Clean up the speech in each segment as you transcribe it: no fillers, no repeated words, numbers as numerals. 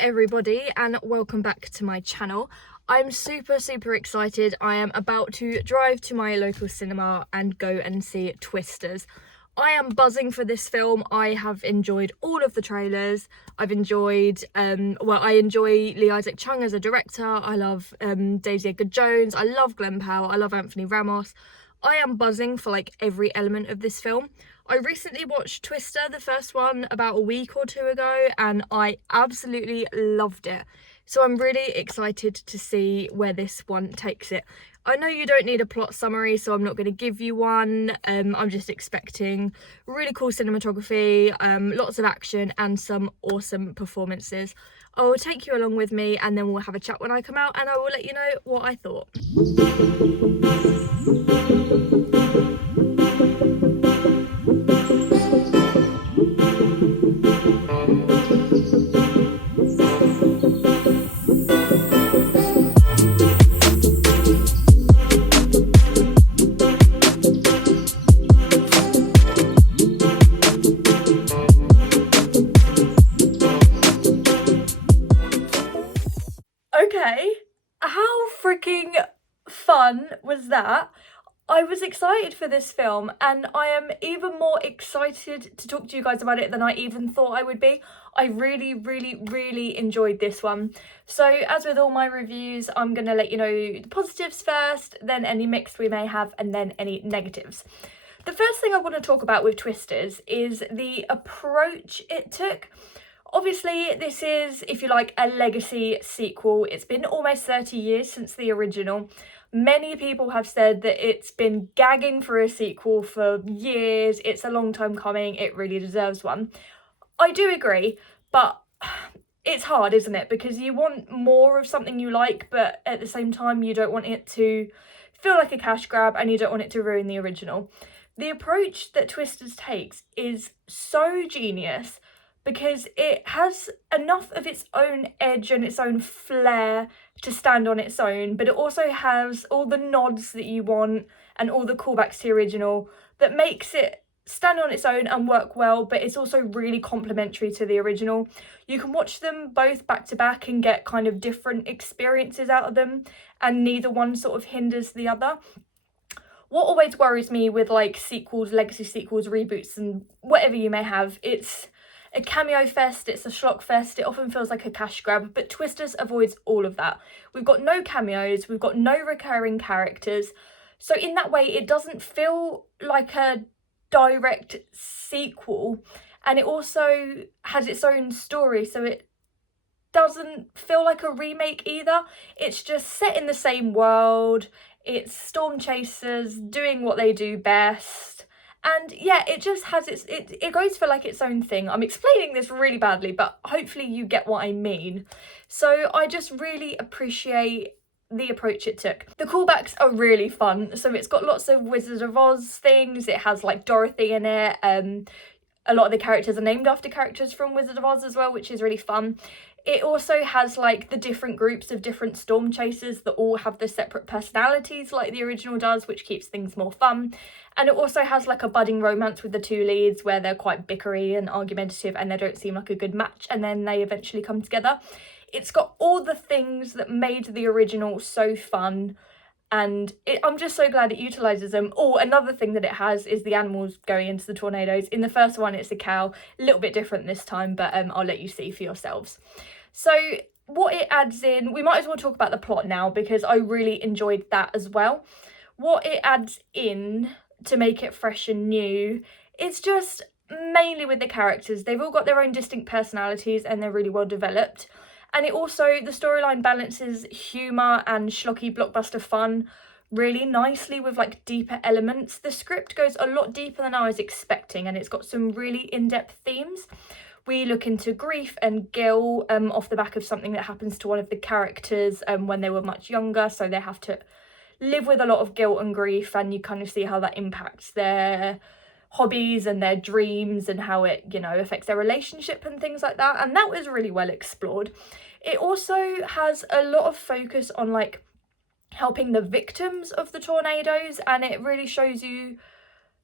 everybody, and welcome back to my channel. I'm super excited. I am about to drive to my local cinema and go and see Twisters. I am buzzing for this film. I have enjoyed all of the trailers. I've enjoyed, I enjoy Lee Isaac Chung as a director. I love Daisy Edgar Jones. I love Glenn Powell. I love Anthony Ramos. I am buzzing for like every element of this film. I recently watched Twister, the first one, about a week or two ago, and I absolutely loved it. So I'm really excited to see where this one takes it. I know you don't need a plot summary, so I'm not going to give you one. I'm just expecting really cool cinematography, lots of action, and some awesome performances. I will take you along with me, and then we'll have a chat when I come out, and I will let you know what I thought. Okay, how freaking fun was that? I was excited for this film, and I am even more excited to talk to you guys about it than I even thought I would be. I really enjoyed this one. So as with all my reviews, I'm going to let you know the positives first, then any mixed we may have, and then any negatives. The first thing I want to talk about with Twisters is the approach it took. Obviously, this is, if you like, a legacy sequel. It's been almost 30 years since the original. Many people have said that it's been gagging for a sequel for years. It's a long time coming. It really deserves one. I do agree, but it's hard, isn't it? Because you want more of something you like, but at the same time, you don't want it to feel like a cash grab, and you don't want it to ruin the original. The approach that Twisters takes is so genius, because it has enough of its own edge and its own flair to stand on its own, but it also has all the nods that you want and all the callbacks to the original that makes it stand on its own and work well, but it's also really complementary to the original. You can watch them both back to back and get kind of different experiences out of them, and neither one sort of hinders the other. What always worries me with like sequels, legacy sequels, reboots, and whatever you may have, it's a cameo fest, it's a schlock fest, it often feels like a cash grab, but Twisters avoids all of that. We've got no cameos, we've got no recurring characters, so in that way it doesn't feel like a direct sequel, and it also has its own story, so it doesn't feel like a remake either. It's just set in the same world, it's storm chasers doing what they do best. And yeah, it just has it goes for like its own thing. I'm explaining this really badly, but hopefully you get what I mean. So I just really appreciate the approach it took. The callbacks are really fun. So it's got lots of Wizard of Oz things. It has like Dorothy in it. A lot of the characters are named after characters from Wizard of Oz as well, which is really fun. It also has like the different groups of different storm chasers that all have their separate personalities like the original does, which keeps things more fun. And it also has like a budding romance with the two leads where they're quite bickery and argumentative and they don't seem like a good match, and then they eventually come together. It's got all the things that made the original so fun, and I'm just so glad it utilises them. Oh, another thing that it has is the animals going into the tornadoes. In the first one, it's a cow. A little bit different this time, but I'll let you see for yourselves. So what it adds in, we might as well talk about the plot now, because I really enjoyed that as well. What it adds in to make it fresh and new, it's just mainly with the characters. They've all got their own distinct personalities and they're really well developed. And it also, the storyline balances humour and schlocky blockbuster fun really nicely with like deeper elements. The script goes a lot deeper than I was expecting, and it's got some really in-depth themes. We look into grief and guilt off the back of something that happens to one of the characters when they were much younger, so they have to live with a lot of guilt and grief, and you kind of see how that impacts their hobbies and their dreams and how it, you know, affects their relationship and things like that, and that was really well explored. It also has a lot of focus on like helping the victims of the tornadoes, and it really shows you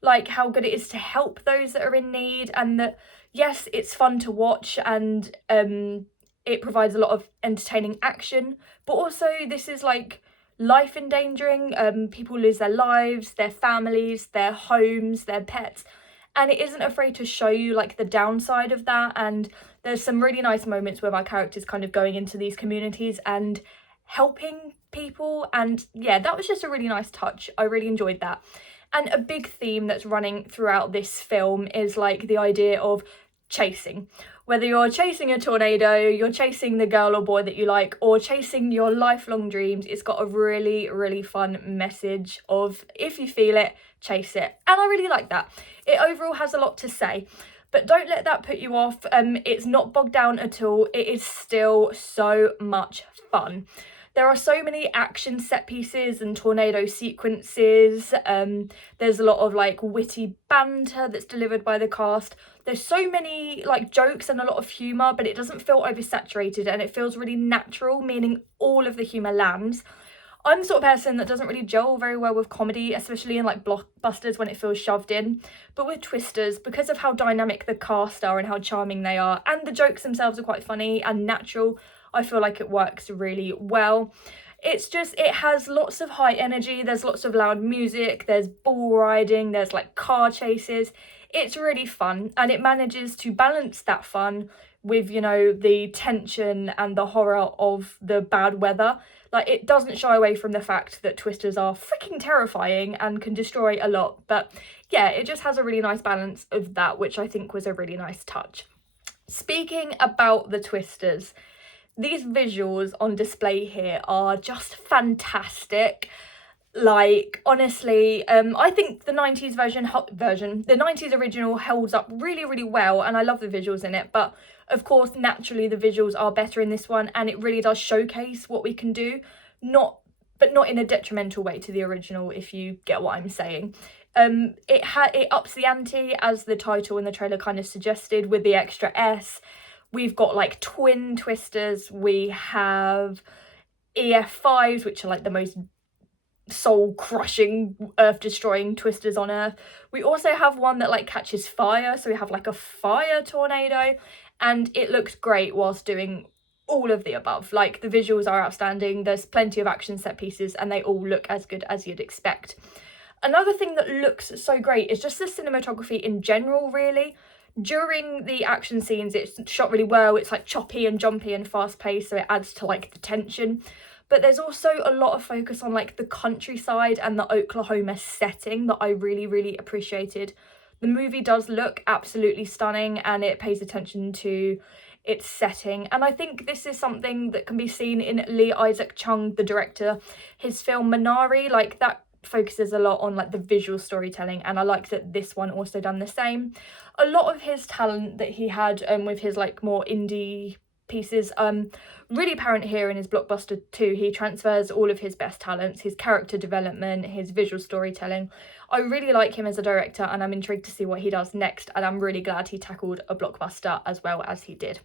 like how good it is to help those that are in need, and that yes, it's fun to watch, and it provides a lot of entertaining action, but also this is like life endangering. People lose their lives, their families, their homes, their pets, and it isn't afraid to show you like the downside of that. And there's some really nice moments where our characters kind of going into these communities and helping people, and yeah, that was just a really nice touch. I really enjoyed that. And a big theme that's running throughout this film is like the idea of chasing. Whether you're chasing a tornado, you're chasing the girl or boy that you like, or chasing your lifelong dreams, it's got a really, really fun message of if you feel it, chase it. And I really like that. It overall has a lot to say, but don't let that put you off. It's not bogged down at all. It is still so much fun. There are so many action set pieces and tornado sequences. There's a lot of like witty banter that's delivered by the cast. There's so many like jokes and a lot of humour, but it doesn't feel oversaturated and it feels really natural, meaning all of the humour lands. I'm the sort of person that doesn't really gel very well with comedy, especially in like blockbusters when it feels shoved in. But with Twisters, because of how dynamic the cast are and how charming they are, and the jokes themselves are quite funny and natural, I feel like it works really well. It's just, it has lots of high energy, there's lots of loud music, there's bull riding, there's like car chases. It's really fun, and it manages to balance that fun with, you know, the tension and the horror of the bad weather. Like, it doesn't shy away from the fact that Twisters are freaking terrifying and can destroy a lot. But yeah, it just has a really nice balance of that, which I think was a really nice touch. Speaking about the Twisters, these visuals on display here are just fantastic. Like, honestly, I think the 90s the 90s original holds up really, really well, and I love the visuals in it. But of course, naturally, the visuals are better in this one, and it really does showcase what we can do, but not in a detrimental way to the original, if you get what I'm saying. It ups the ante, as the title and the trailer kind of suggested, with the extra S. We've got like twin Twisters. We have EF5s, which are like the most soul-crushing, earth-destroying Twisters on Earth. We also have one that like catches fire, so we have like a fire tornado, and it looks great whilst doing all of the above. Like, the visuals are outstanding, there's plenty of action set pieces, and they all look as good as you'd expect. Another thing that looks so great is just the cinematography in general, really. During the action scenes, it's shot really well. It's like choppy and jumpy and fast-paced, so it adds to like the tension. But there's also a lot of focus on like the countryside and the Oklahoma setting that I really, really appreciated. The movie does look absolutely stunning, and it pays attention to its setting. And I think this is something that can be seen in Lee Isaac Chung, the director. His film Minari, like, that focuses a lot on like the visual storytelling, and I like that this one also done the same. A lot of his talent that he had with his like more indie pieces, really apparent here in his Blockbuster 2. He transfers all of his best talents, his character development, his visual storytelling. I really like him as a director, and I'm intrigued to see what he does next, and I'm really glad he tackled a blockbuster as well as he did.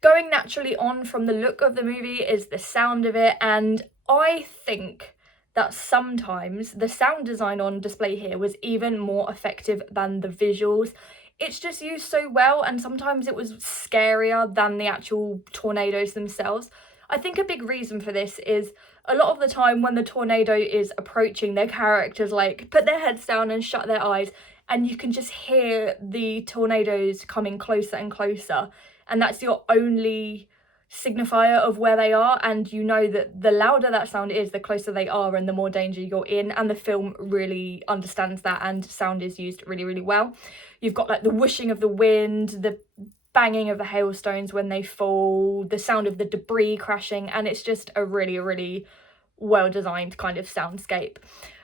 Going naturally on from the look of the movie is the sound of it, and I think that sometimes the sound design on display here was even more effective than the visuals. It's just used so well, and sometimes it was scarier than the actual tornadoes themselves. I think a big reason for this is a lot of the time when the tornado is approaching, their characters like put their heads down and shut their eyes, and you can just hear the tornadoes coming closer and closer, and that's your only signifier of where they are, and you know that the louder that sound is, the closer they are and the more danger you're in, and the film really understands that, and sound is used really, really well. You've got like the whooshing of the wind, the banging of the hailstones when they fall, the sound of the debris crashing, and it's just a really, really well designed kind of soundscape.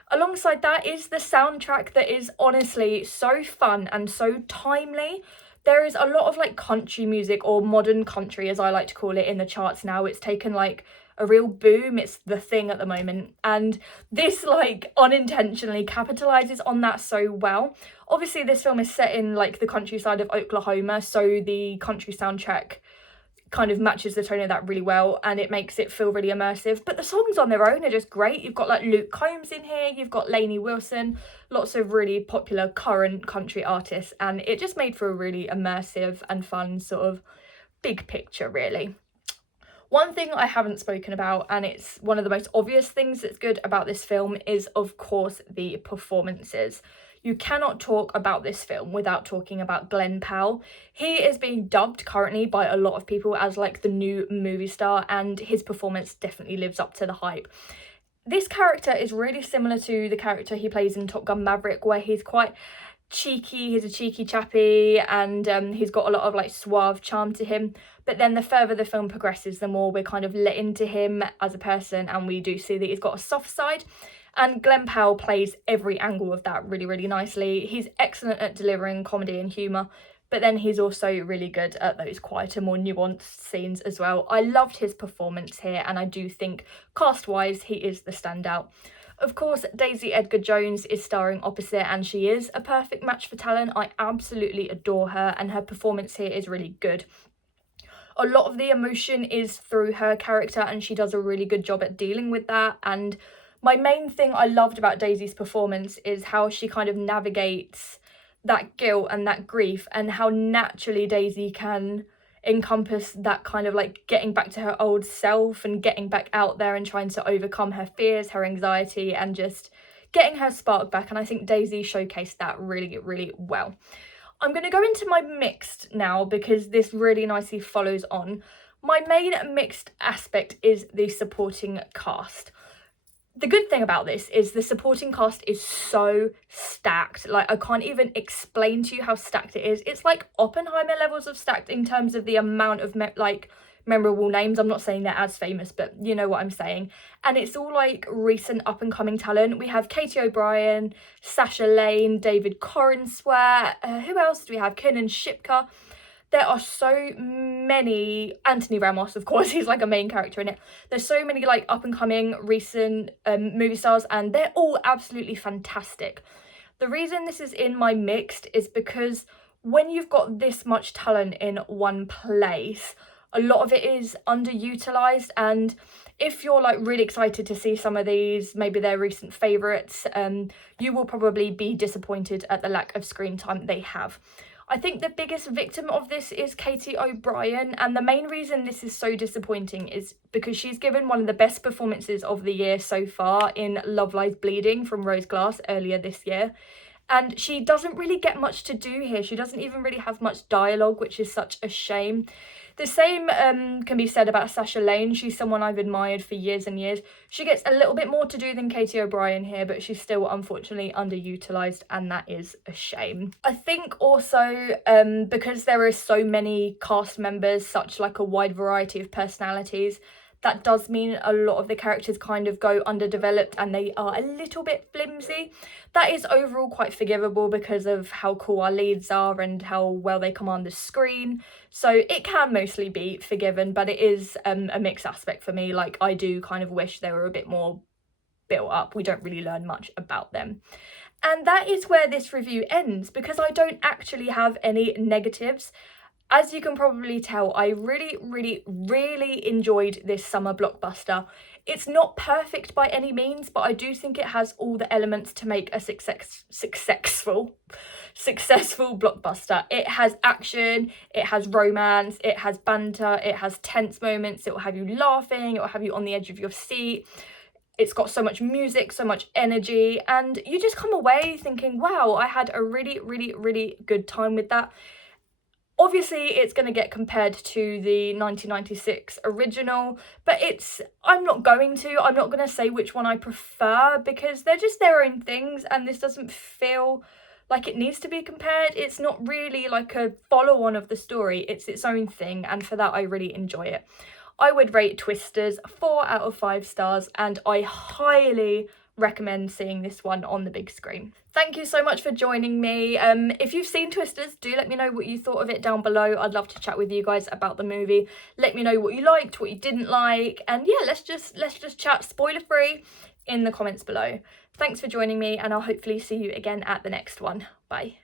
Alongside that is the soundtrack that is honestly so fun and so timely. There is a lot of like country music, or modern country as I like to call it, in the charts now. It's taken like a real boom. It's the thing at the moment, and this like unintentionally capitalizes on that so well. Obviously this film is set in like the countryside of Oklahoma, so the country soundtrack kind of matches the tone of that really well, and it makes it feel really immersive. But the songs on their own are just great. You've got like Luke Combs in here, you've got Lainey Wilson, lots of really popular current country artists, and it just made for a really immersive and fun sort of big picture really. One thing I haven't spoken about, and it's one of the most obvious things that's good about this film, is of course the performances. You cannot talk about this film without talking about Glenn Powell. He is being dubbed currently by a lot of people as like the new movie star, and his performance definitely lives up to the hype. This character is really similar to the character he plays in Top Gun Maverick, where he's quite cheeky, he's a cheeky chappy, and he's got a lot of like suave charm to him. But then the further the film progresses, the more we're kind of let into him as a person, and we do see that he's got a soft side. And Glenn Powell plays every angle of that really, really nicely. He's excellent at delivering comedy and humour, but then he's also really good at those quieter, more nuanced scenes as well. I loved his performance here, and I do think cast-wise he is the standout. Of course, Daisy Edgar-Jones is starring opposite, and she is a perfect match for talent. I absolutely adore her, and her performance here is really good. A lot of the emotion is through her character, and she does a really good job at dealing with that. And my main thing I loved about Daisy's performance is how she kind of navigates that guilt and that grief, and how naturally Daisy can encompass that kind of like getting back to her old self and getting back out there and trying to overcome her fears, her anxiety, and just getting her spark back. And I think Daisy showcased that really, really well. I'm going to go into my mixed now because this really nicely follows on. My main mixed aspect is the supporting cast. The good thing about this is the supporting cast is so stacked. Like, I can't even explain to you how stacked it is. It's like Oppenheimer levels of stacked in terms of the amount of memorable names. I'm not saying they're as famous, but you know what I'm saying. And it's all like recent up and coming talent. We have Katie O'Brien, Sasha Lane, David Corenswet. Who else do we have? Kenan Shipka. There are so many, Anthony Ramos, of course, he's like a main character in it. There's so many like up and coming recent movie stars, and they're all absolutely fantastic. The reason this is in my mixed is because when you've got this much talent in one place, a lot of it is underutilized. And if you're like really excited to see some of these, maybe their recent favorites, you will probably be disappointed at the lack of screen time they have. I think the biggest victim of this is Katie O'Brien, and the main reason this is so disappointing is because she's given one of the best performances of the year so far in Love Lies Bleeding from Rose Glass earlier this year. And she doesn't really get much to do here. She doesn't even really have much dialogue, which is such a shame. The same can be said about Sasha Lane. She's someone I've admired for years and years. She gets a little bit more to do than Katie O'Brien here, but she's still unfortunately underutilised, and that is a shame. I think also because there is so many cast members, such like a wide variety of personalities, that does mean a lot of the characters kind of go underdeveloped and they are a little bit flimsy. That is overall quite forgivable because of how cool our leads are and how well they command the screen. So it can mostly be forgiven, but it is a mixed aspect for me. Like, I do kind of wish they were a bit more built up. We don't really learn much about them. And that is where this review ends, because I don't actually have any negatives. As you can probably tell, I really, really, really enjoyed this summer blockbuster. It's not perfect by any means, but I do think it has all the elements to make a successful blockbuster. It has action, it has romance, it has banter, it has tense moments, it will have you laughing, it will have you on the edge of your seat. It's got so much music, so much energy, and you just come away thinking, wow, I had a really, really, really good time with that. Obviously, it's going to get compared to the 1996 original, but I'm not going to say which one I prefer, because they're just their own things, and this doesn't feel like it needs to be compared. It's not really like a follow-on of the story, it's its own thing, and for that I really enjoy it. I would rate Twisters 4 out of 5 stars, and I highly recommend seeing this one on the big screen. Thank you so much for joining me. If you've seen Twisters, do let me know what you thought of it down below. I'd love to chat with you guys about the movie. Let me know what you liked, what you didn't like, and yeah, let's just chat spoiler free in the comments below. Thanks for joining me, and I'll hopefully see you again at the next one. Bye.